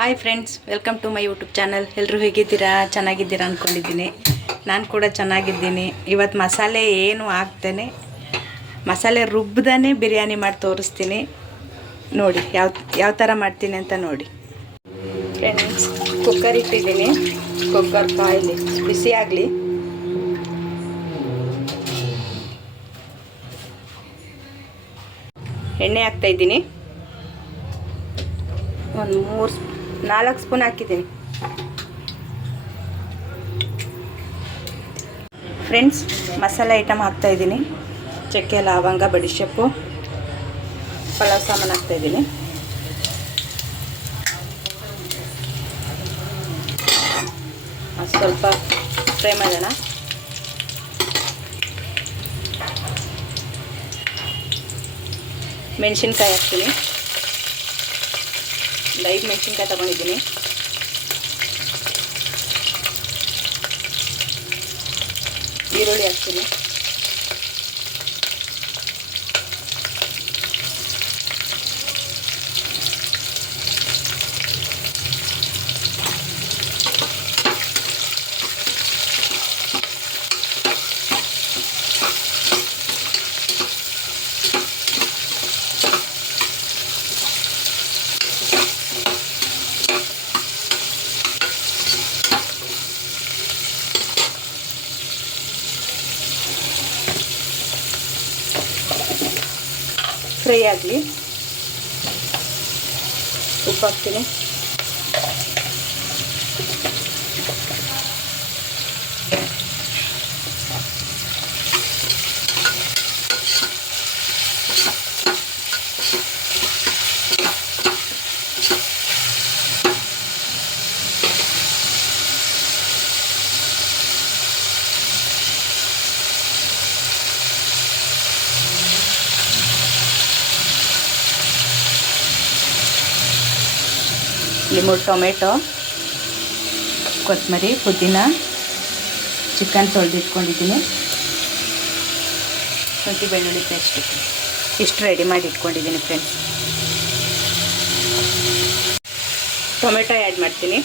Hi friends, welcome to my YouTube channel. ಎಲ್ಲರೂ ಹೇಗಿದ್ದೀರಾ? ಚೆನ್ನಾಗಿದ್ದೀರಾ ಅಂದ್ಕೊಂಡಿದ್ದೀನಿ. ನಾನು ಕೂಡ ಚೆನ್ನಾಗಿದ್ದೀನಿ. ಇವತ್ತು ಮಸಾಲೆ ಏನು ಹಾಕ್ತೇನೆ, ಮಸಾಲೆ ರುಬ್ಬದೇ ಬಿರಿಯಾನಿ ಮಾಡಿ ತೋರಿಸ್ತೀನಿ. ನೋಡಿ ಯಾವ ಥರ ಮಾಡ್ತೀನಿ ಅಂತ ನೋಡಿ ಫ್ರೆಂಡ್ಸ್. ಕುಕ್ಕರ್ ಇಟ್ಟಿದ್ದೀನಿ. ಕುಕ್ಕರ್ ಕಾಯಿಲಿ ಬಿಸಿ ಆಗಲಿ. ಎಣ್ಣೆ ಹಾಕ್ತಾಯಿದ್ದೀನಿ. ಒಂದು 4 ಸ್ಪೂನ್ ಹಾಕಿದ್ದೀನಿ ಫ್ರೆಂಡ್ಸ್. ಮಸಾಲೆ ಐಟಮ್ ಹಾಕ್ತಾಯಿದ್ದೀನಿ. ಚಕ್ಕೆ, ಲವಂಗ, ಬಡಿಶೆಪ್ಪು, ಪಲಾವ್ ಸಾಮಾನು ಹಾಕ್ತಾಯಿದ್ದೀನಿ. ಸ್ವಲ್ಪ ಫ್ರೈ ಮಾಡೋಣ. ಮೆಣಸಿನ್ಕಾಯಿ ಹಾಕ್ತೀನಿ. 5 ಮೆಣಸಿನ್ಕಾಯಿ ತೊಗೊಂಡಿದ್ದೀನಿ. ಈರುಳ್ಳಿ ಹಾಕ್ತೀನಿ. ಫ್ರೈ ಆಗಲಿ. ಉಪ್ಪು ಹಾಕ್ತೀನಿ. ಇಲ್ಲಿ 3 ಟೊಮೆಟೊ, ಕೊತ್ತಂಬರಿ, ಪುದೀನ, ಚಿಕನ್ ತೊಳೆದಿಟ್ಕೊಂಡಿದ್ದೀನಿ, ಶುಂಠಿ ಬೆಳ್ಳುಳ್ಳಿ ಪೇಸ್ಟ್ ಇಷ್ಟು ರೆಡಿ ಮಾಡಿ ಇಟ್ಕೊಂಡಿದ್ದೀನಿ ಫ್ರೆಂಡ್ಸ್. ಟೊಮೆಟೊ ಆ್ಯಡ್ ಮಾಡ್ತೀನಿ.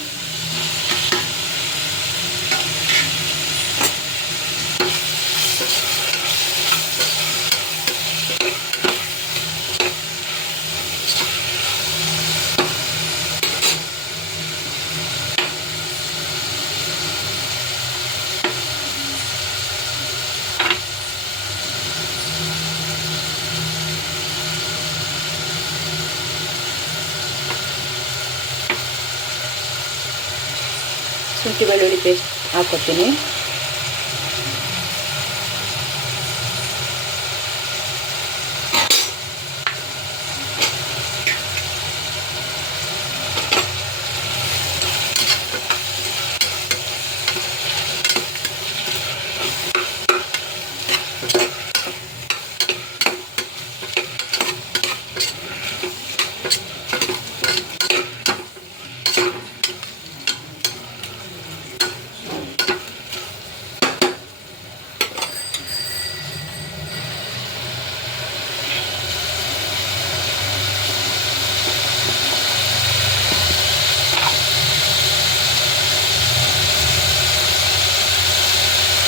ಶುಂಠಿ ಬೆಳ್ಳುಳ್ಳಿ ಪೇಸ್ಟ್ ಹಾಕ್ಕೊತೀನಿ.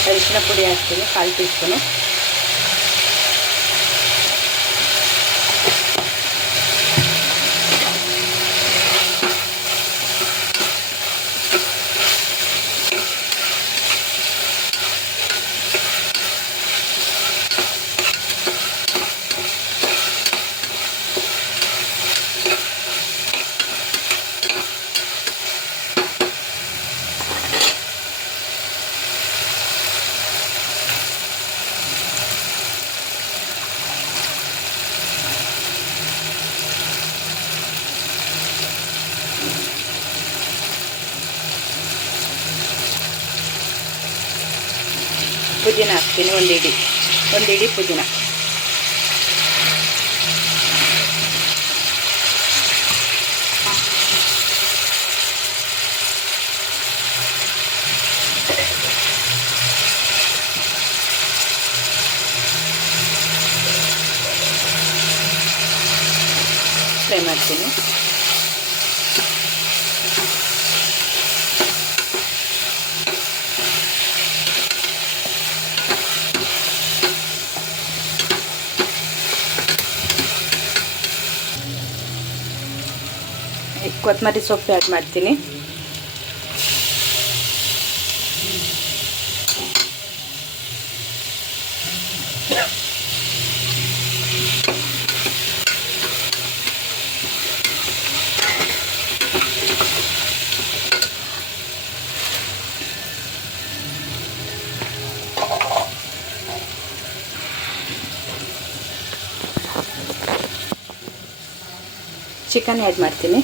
ಅರಿಶಿನ ಪುಡಿ ಹಾಕ್ತೀನಿ, 1/4 ಟೀ ಸ್ಪೂನು. ಪುದೀನ ಹಾಕ್ತೀನಿ. ಒಂದು ಇಡಿ ಪುದೀನ. ಫ್ರೈ ಮಾಡ್ತೀನಿ. ಕೊತ್ತಂಬರಿ ಸೊಪ್ಪು ಆ್ಯಡ್ ಮಾಡ್ತೀನಿ. ಚಿಕನ್ ಆ್ಯಡ್ ಮಾಡ್ತೀನಿ.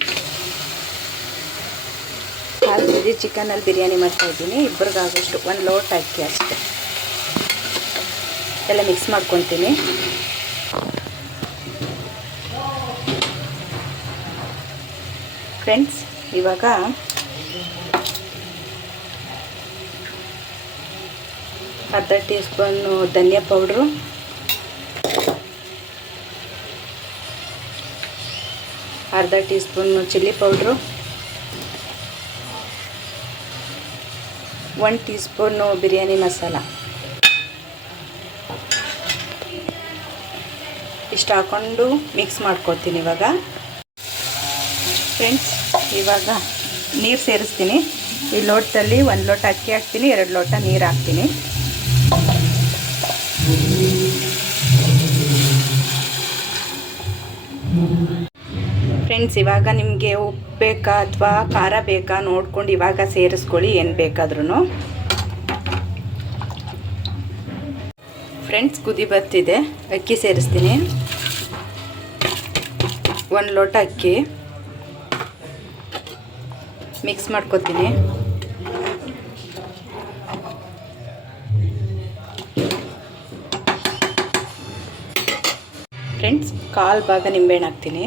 1/2 kg ಚಿಕನಲ್ಲಿ ಬಿರಿಯಾನಿ ಮಾಡ್ತಾಯಿದ್ದೀನಿ. ಇಬ್ಬರಿಗಾಗೋಷ್ಟು 1 ಲೋಟ ಅಕ್ಕಿ ಅಷ್ಟೆ. ಎಲ್ಲ ಮಿಕ್ಸ್ ಮಾಡ್ಕೊತೀನಿ. ಫ್ರೆಂಡ್ಸ್, ಇವಾಗ ಅರ್ಧ ಟೀ ಸ್ಪೂನು ಧನಿಯಾ ಪೌಡ್ರು, ಅರ್ಧ tea spoon chilli powder, 1 tea spoon biryani masala ಇಷ್ಟು ಹಾಕ್ಕೊಂಡು ಮಿಕ್ಸ್ ಮಾಡ್ಕೊತೀನಿ. ಇವಾಗ ಫ್ರೆಂಡ್ಸ್, ಇವಾಗ ನೀರು ಸೇರಿಸ್ತೀನಿ. ಈ ಲೋಟದಲ್ಲಿ 1 ಲೋಟ ಅಕ್ಕಿ ಹಾಕ್ತೀನಿ, 2 ಲೋಟ ನೀರು ಹಾಕ್ತೀನಿ. ಫ್ರೆಂಡ್ಸ್, ಇವಾಗ ನಿಮಗೆ ಉಪ್ಪು ಬೇಕಾ ಅಥವಾ ಖಾರ ಬೇಕಾ ನೋಡ್ಕೊಂಡು ಇವಾಗ ಸೇರಿಸ್ಕೊಳ್ಳಿ, ಏನು ಬೇಕಾದ್ರೂ. ಫ್ರೆಂಡ್ಸ್, ಕುದಿ ಬರ್ತಿದೆ. ಅಕ್ಕಿ ಸೇರಿಸ್ತೀನಿ. 1 ಲೋಟ ಅಕ್ಕಿ ಮಿಕ್ಸ್ ಮಾಡ್ಕೊತೀನಿ. ಫ್ರೆಂಡ್ಸ್, 1/4 ಭಾಗ ನಿಂಬೆಹಣ್ಣು ಹಾಕ್ತೀನಿ.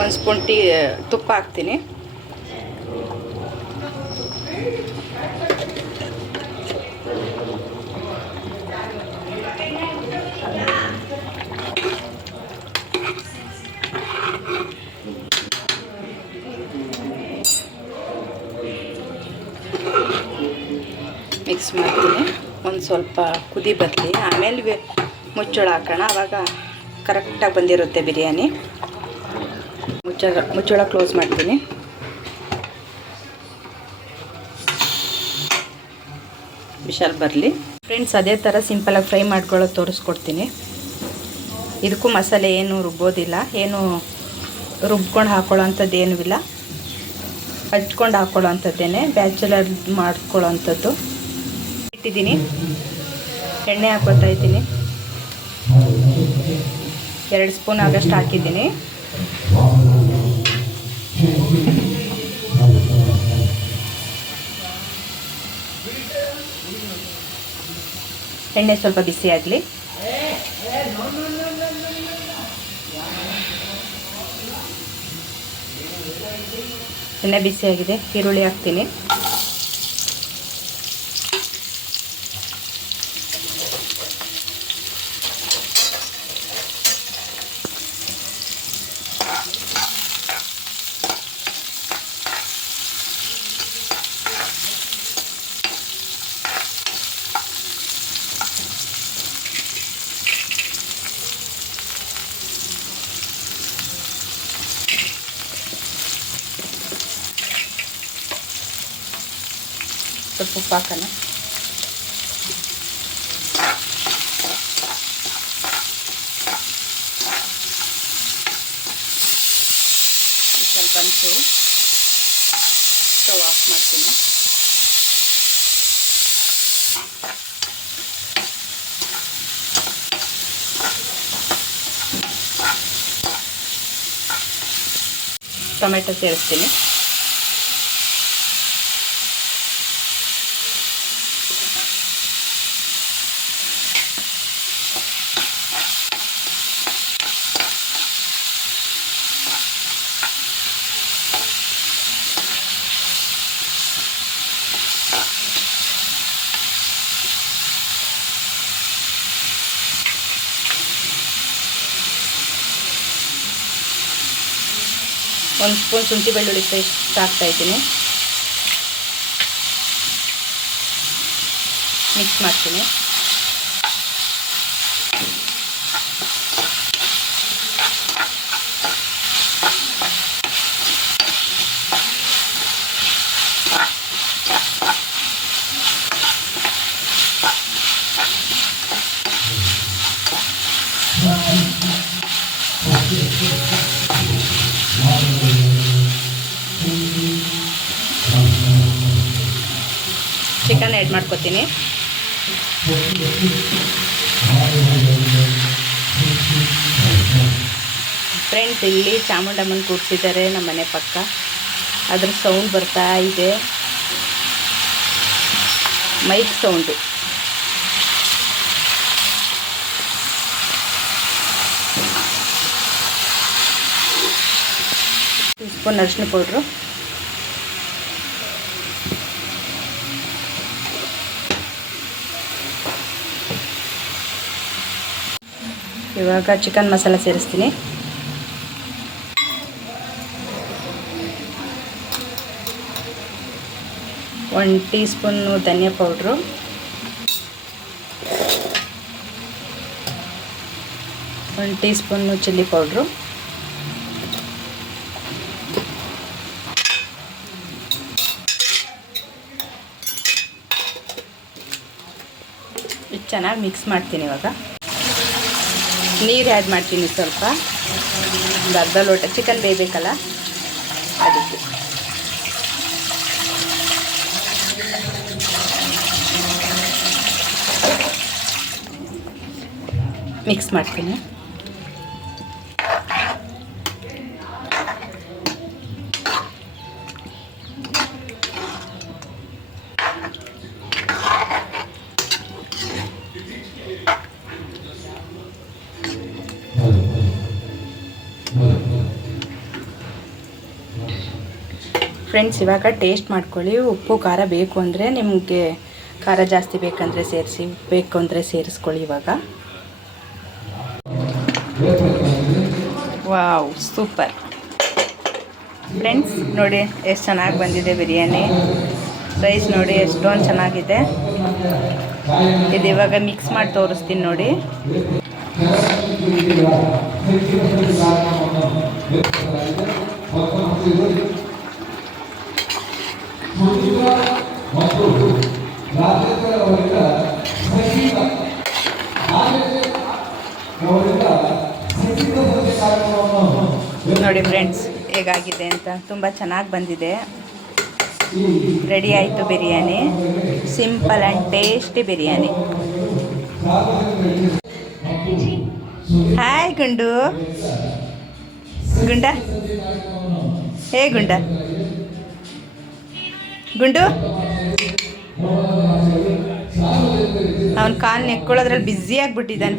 ಒಂದು ಸ್ಪೂನ್ ತುಪ್ಪ ಹಾಕ್ತೀನಿ. ಮಿಕ್ಸ್ ಮಾಡ್ತೀನಿ. ಒಂದು ಸ್ವಲ್ಪ ಕುದಿ ಬರಲಿ, ಆಮೇಲೆ ಮುಚ್ಚಳ ಹಾಕೋಣ. ಆವಾಗ ಕರೆಕ್ಟಾಗಿ ಬಂದಿರುತ್ತೆ ಬಿರಿಯಾನಿ. ಮುಚ್ಚಳ ಕ್ಲೋಸ್ ಮಾಡ್ತೀನಿ. ವಿಶಾಲ್ ಬರಲಿ. ಫ್ರೆಂಡ್ಸ್, ಅದೇ ಥರ ಸಿಂಪಲಾಗಿ ಫ್ರೈ ಮಾಡ್ಕೊಳ್ಳೋದು ತೋರಿಸ್ಕೊಡ್ತೀನಿ. ಇದಕ್ಕೂ ಮಸಾಲೆ ಏನು ರುಬ್ಬೋದಿಲ್ಲ, ಏನು ರುಬ್ಕೊಂಡು ಹಾಕೊಳ್ಳೋ ಅಂಥದ್ದು ಏನೂ ಇಲ್ಲ. ಹಚ್ಕೊಂಡು ಹಾಕೊಳ್ಳೋ ಅಂಥದ್ದೇನೆ, ಬ್ಯಾಚುಲರ್ ಮಾಡ್ಕೊಳ್ಳೋ ಅಂಥದ್ದು. ಇಟ್ಟಿದ್ದೀನಿ. ಎಣ್ಣೆ ಹಾಕ್ಕೊತಾ ಇದ್ದೀನಿ. 2 ಸ್ಪೂನ್ ಆಗಷ್ಟು ಹಾಕಿದ್ದೀನಿ. ಎಣ್ಣೆ ಸ್ವಲ್ಪ ಬಿಸಿ ಆಗಲಿ. ಎಣ್ಣೆ ಬಿಸಿಯಾಗಿದೆ. ಈರುಳ್ಳಿ ಹಾಕ್ತೀನಿ. ಸ್ವಲ್ಪ ಉಪ್ಪು ಹಾಕೋಣ. ಸ್ವಲ್ಪ ಬಂತು. ಸ್ಟವ್ ಆಫ್ ಮಾಡ್ತೀನಿ. ಟೊಮೆಟೊ ಸೇರಿಸ್ತೀನಿ. ಒಂದು ಸ್ಪೂನ್ ಶುಂಠಿ ಬೆಳ್ಳುಳ್ಳಿ ಪೇಸ್ಟ್ ಹಾಕ್ತಾಯಿದ್ದೀನಿ. ಮಿಕ್ಸ್ ಮಾಡ್ತೀನಿ. ಚಿಕನ್ ಆ್ಯಡ್ ಮಾಡ್ಕೊತೀನಿ. ಫ್ರೆಂಡ್ಸ್, ಇಲ್ಲಿ ಚಾಮುಂಡಮ್ಮನ ಕೂರಿಸಿದ್ದಾರೆ ನಮ್ಮ ಮನೆ ಪಕ್ಕ. ಅದ್ರ ಸೌಂಡ್ ಬರ್ತಾ ಇದೆ, ಮೈಕ್ ಸೌಂಡು. ಸ್ಪೂನ್ ಅರಿಶಿನ ಪೌಡ್ರು, ಇವಾಗ ಚಿಕನ್ ಮಸಾಲ ಸೇರಿಸ್ತೀನಿ. ಒನ್ ಟೀ ಸ್ಪೂನು ಧನಿಯಾ powder, 1 teaspoon chilli powder, ಇದು ಚೆನ್ನಾಗಿ ಮಿಕ್ಸ್ ಮಾಡ್ತೀನಿ. ಇವಾಗ ನೀರು ಆ್ಯಡ್ ಮಾಡ್ತೀನಿ ಸ್ವಲ್ಪ, ಒಂದು ಅರ್ಧ ಲೋಟ. ಚಿಕನ್ ಬೇಯಬೇಕಲ್ಲ ಅದಕ್ಕೆ. ಮಿಕ್ಸ್ ಮಾಡ್ತೀನಿ. ಫ್ರೆಂಡ್ಸ್, ಇವಾಗ ಟೇಸ್ಟ್ ಮಾಡ್ಕೊಳ್ಳಿ. ಉಪ್ಪು ಖಾರ ಬೇಕು ಅಂದರೆ ನಿಮಗೆ ಖಾರ ಜಾಸ್ತಿ ಬೇಕಂದರೆ ಸೇರಿಸಿ, ಬೇಕು ಅಂದರೆ ಸೇರಿಸ್ಕೊಳ್ಳಿ. ಇವಾಗ ವಾವ್, ಸೂಪರ್ ಫ್ರೆಂಡ್ಸ್. ನೋಡಿ ಎಷ್ಟು ಚೆನ್ನಾಗಿ ಬಂದಿದೆ ಬಿರಿಯಾನಿ. ರೈಸ್ ನೋಡಿ ಎಷ್ಟೊಂದು ಚೆನ್ನಾಗಿದೆ. ಇದು ಇವಾಗ ಮಿಕ್ಸ್ ಮಾಡಿ ತೋರಿಸ್ತೀನಿ ನೋಡಿ. ನೋಡಿ ಫ್ರೆಂಡ್ಸ್ ಹೇಗಾಗಿದೆ ಅಂತ. ತುಂಬ ಚೆನ್ನಾಗಿ ಬಂದಿದೆ. ರೆಡಿ ಆಯಿತು biryani. Simple and tasty biryani. Hi ಗುಂಡು. ಗುಂಡ, ಹೇ ಗುಂಡ. ಗುಂಡು ಅವನ ಕಾಲು ನೆಕ್ಕೊಳ್ಳೋದ್ರಲ್ಲಿ ಬ್ಯುಸಿ ಆಗಿಬಿಟ್ಟಿದ್ದಾನೆ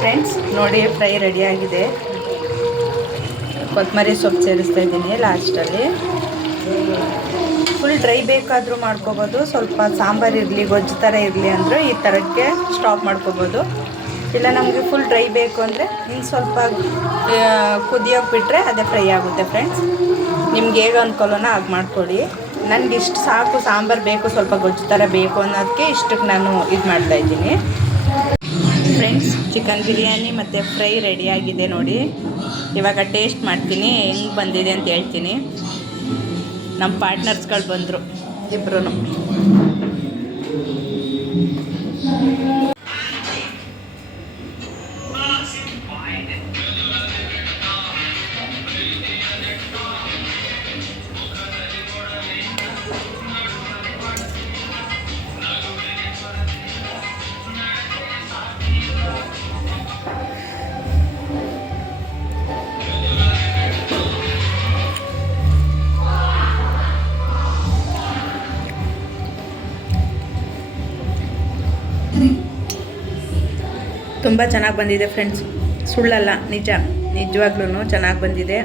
ಫ್ರೆಂಡ್ಸ್. ನೋಡಿ ಫ್ರೈ ರೆಡಿಯಾಗಿದೆ. ಕೊತ್ತಂಬರಿ ಸೊಪ್ಪು ಸೇರಿಸ್ತಾ ಇದ್ದೀನಿ ಲಾಸ್ಟಲ್ಲಿ. ಫುಲ್ ಡ್ರೈ ಬೇಕಾದರೂ ಮಾಡ್ಕೋಬೋದು. ಸ್ವಲ್ಪ ಸಾಂಬಾರು ಇರಲಿ, ಗೊಜ್ಜು ಥರ ಇರಲಿ ಅಂದರೆ ಈ ಥರಕ್ಕೆ ಸ್ಟಾಪ್ ಮಾಡ್ಕೋಬೋದು. ಇಲ್ಲ ನಮಗೆ ಫುಲ್ ಡ್ರೈ ಬೇಕು ಅಂದರೆ ಇನ್ನು ಸ್ವಲ್ಪ ಕುದಿಯೋಕೆ ಬಿಟ್ಟರೆ ಅದೇ ಫ್ರೈ ಆಗುತ್ತೆ ಫ್ರೆಂಡ್ಸ್. ನಿಮ್ಗೆ ಹೇಗೆ ಅನ್ಕೊಳ್ಳೋಣ ಹಾಗೆ ಮಾಡ್ಕೊಳ್ಳಿ. ನನಗೆ ಇಷ್ಟು ಸಾಕು, ಸಾಂಬಾರು ಬೇಕು, ಸ್ವಲ್ಪ ಗೊಜ್ಜು ಥರ ಬೇಕು ಅನ್ನೋದಕ್ಕೆ ಇಷ್ಟಕ್ಕೆ ನಾನು ಇದು ಮಾಡ್ತಾಯಿದ್ದೀನಿ ಫ್ರೆಂಡ್ಸ್. ಚಿಕನ್ ಬಿರಿಯಾನಿ ಮತ್ತು ಫ್ರೈ ರೆಡಿಯಾಗಿದೆ ನೋಡಿ. ಇವಾಗ ಟೇಸ್ಟ್ ಮಾಡ್ತೀನಿ, ಹೆಂಗೆ ಬಂದಿದೆ ಅಂತ ಹೇಳ್ತೀನಿ. ನಮ್ಮ ಪಾರ್ಟ್ನರ್ಸ್ಗಳು ಬಂದರು ಇಬ್ಬರೂ. ತುಂಬ ಚೆನ್ನಾಗಿ ಬಂದಿದೆ ಫ್ರೆಂಡ್ಸ್, ಸುಳ್ಳಲ್ಲ, ನಿಜವಾಗ್ಲೂ ಚೆನ್ನಾಗಿ ಬಂದಿದೆ.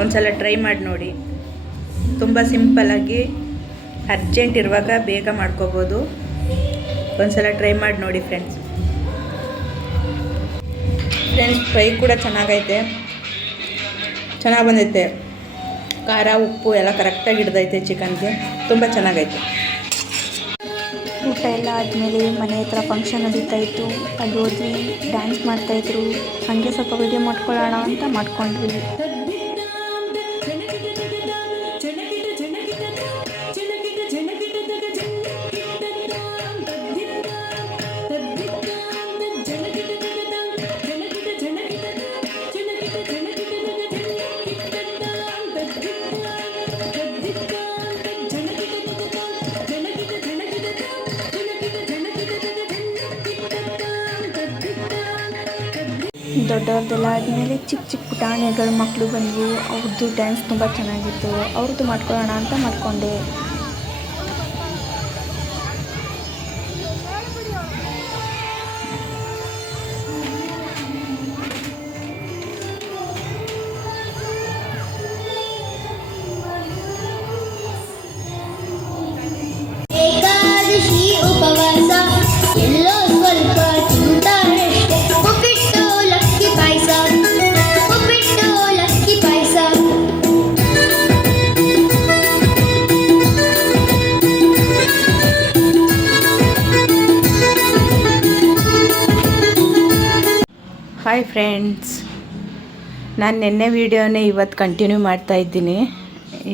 ಒಂದು ಸಲ ಟ್ರೈ ಮಾಡಿ ನೋಡಿ. ತುಂಬ ಸಿಂಪಲ್ಲಾಗಿ ಅರ್ಜೆಂಟ್ ಇರುವಾಗ ಬೇಗ ಮಾಡ್ಕೋಬೋದು. ಒಂದು ಸಲ ಟ್ರೈ ಮಾಡಿ ನೋಡಿ ಫ್ರೆಂಡ್ಸ್. ಫ್ರೈ ಕೂಡ ಚೆನ್ನಾಗೈತೆ, ಚೆನ್ನಾಗಿ ಬಂದೈತೆ. ಖಾರ ಉಪ್ಪು ಎಲ್ಲ ಕರೆಕ್ಟಾಗಿ ಹಿಡ್ದೈತೆ ಚಿಕನ್ಗೆ. ತುಂಬ ಚೆನ್ನಾಗೈತೆ. ಊಟ ಎಲ್ಲ ಆದಮೇಲೆ ಮನೆ ಹತ್ರ ಫಂಕ್ಷನ್ ನಡೀತಾ ಇತ್ತು, ಅಲ್ಲಿ ಹೋದ್ವಿ, ಡ್ಯಾನ್ಸ್ ಮಾಡ್ತಾಯಿದ್ರು. ಹಾಗೆ ಸ್ವಲ್ಪ ವಿಡಿಯೋ ಮಾಡ್ಕೊಳ್ಳೋಣ ಅಂತ ಮಾಡ್ಕೊಂಡ್ವಿ. ದೊಡ್ಡವ್ರದ್ದೆಲ್ಲ ಆದಮೇಲೆ ಚಿಕ್ಕ ಚಿಕ್ಕ ಪುಟಾಣಿಗಳು ಮಕ್ಕಳು ಬಂದವು. ಅವ್ರದ್ದು ಡ್ಯಾನ್ಸ್ ತುಂಬ ಚೆನ್ನಾಗಿತ್ತು, ಅವ್ರದ್ದು ಮಾಡ್ಕೊಳ್ಳೋಣ ಅಂತ ಮಾಡಿಕೊಂಡೆ. ಏಕಾದಶಿ ಉಪವಾಸ ಎಲ್ಲೋ ಸ್ವಲ್ಪ ತಿಂತಾರಷ್ಟೆ. ಉಪ್ಪಿಟ್ಟು ಲಕ್ಕಿ ಪಾಯಸ, ಉಪ್ಪಿಟ್ಟು ಲಕ್ಕಿ ಪಾಯಸ. ಹಾಯ್ ಫ್ರೆಂಡ್ಸ್, ನಾನು ನಿನ್ನೆ ವೀಡಿಯೋನೇ ಇವತ್ತು ಕಂಟಿನ್ಯೂ ಮಾಡ್ತಾಯಿದ್ದೀನಿ.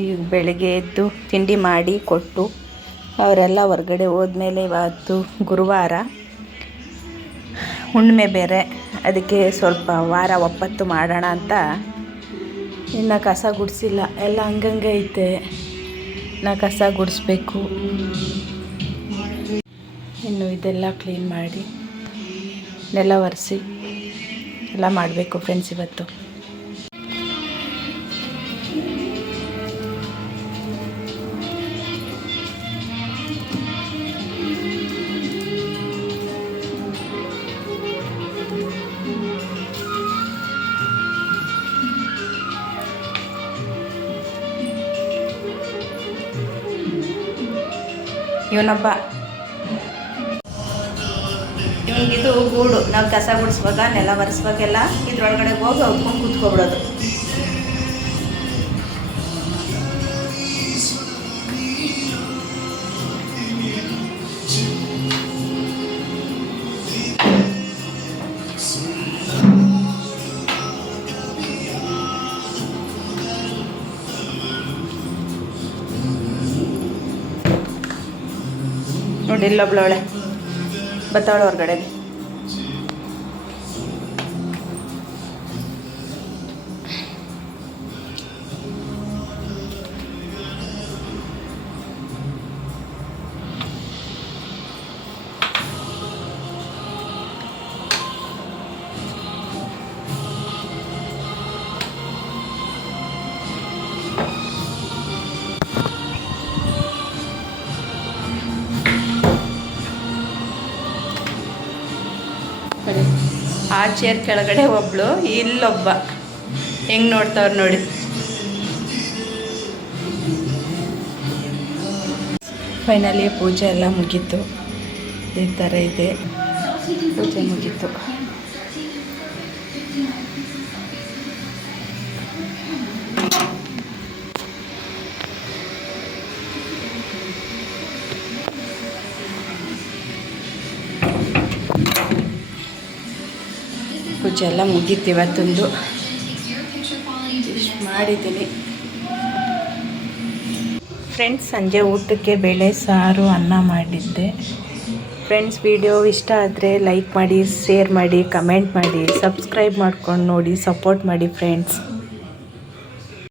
ಈಗ ಬೆಳಗ್ಗೆ ಎದ್ದು ತಿಂಡಿ ಮಾಡಿ ಕೊಟ್ಟು ಅವರೆಲ್ಲ ಹೊರಗಡೆ ಹೋದ್ಮೇಲೆ ಇವತ್ತು ಗುರುವಾರ ಹುಣ್ಣಿಮೆ ಬೇರೆ, ಅದಕ್ಕೆ ಸ್ವಲ್ಪ ವಾರ ಒಪ್ಪತ್ತು ಮಾಡೋಣ ಅಂತ. ಇನ್ನು ಕಸ ಗುಡಿಸಿಲ್ಲ, ಎಲ್ಲ ಹಂಗಂಗೆ ಐತೆ. ನಾ ಕಸ ಗುಡಿಸ್ಬೇಕು. ಇನ್ನು ಇದೆಲ್ಲ ಕ್ಲೀನ್ ಮಾಡಿ ನೆಲ ಒರೆಸಿ ಎಲ್ಲ ಮಾಡಬೇಕು ಫ್ರೆಂಡ್ಸ್ ಇವತ್ತು. ಇವನೊಬ್ಬ, ಇವನಿಗಿದು ಗೂಡು. ನಾವು ಕಸ ಗುಡಿಸುವಾಗ ನೆಲ ಒರೆಸುವಾಗೆಲ್ಲ ಇದ್ರೊಳಗಡೆ ಹೋಗಿ ಅವ್ಕೊಂಡು ಕೂತ್ಕೊಬಿಡೋದು. ನೋಡಿ ಇಲ್ಲೊಬ್ಳವಳೆ ಬತ್ತಾವಳೆ ಹೊರಗಡೆಗೆ. ಆ ಚೇರ್ ಕೆಳಗಡೆ ಒಬ್ಳು, ಇಲ್ಲೊಬ್ಬ ಹೆಂಗೆ ನೋಡ್ತಾವ್ರು ನೋಡಿ. ಫೈನಲಿ ಪೂಜೆ ಎಲ್ಲ ಮುಗೀತು. ಈ ಥರ ಇದೆ, ಪೂಜೆ ಮುಗೀತು. ಪೂಜೆ ಎಲ್ಲ ಮುಗೀತು ಇವತ್ತೊಂದು. ಇಷ್ಟು ಮಾಡಿದ್ದೀನಿ ಫ್ರೆಂಡ್ಸ್. ಸಂಜೆ ಊಟಕ್ಕೆ ಬೇಳೆ ಸಾರು ಅನ್ನ ಮಾಡಿದ್ದೆ ಫ್ರೆಂಡ್ಸ್. ವಿಡಿಯೋ ಇಷ್ಟ ಆದರೆ ಲೈಕ್ ಮಾಡಿ, ಶೇರ್ ಮಾಡಿ, ಕಮೆಂಟ್ ಮಾಡಿ, ಸಬ್ಸ್ಕ್ರೈಬ್ ಮಾಡ್ಕೊಂಡು ನೋಡಿ, ಸಪೋರ್ಟ್ ಮಾಡಿ ಫ್ರೆಂಡ್ಸ್.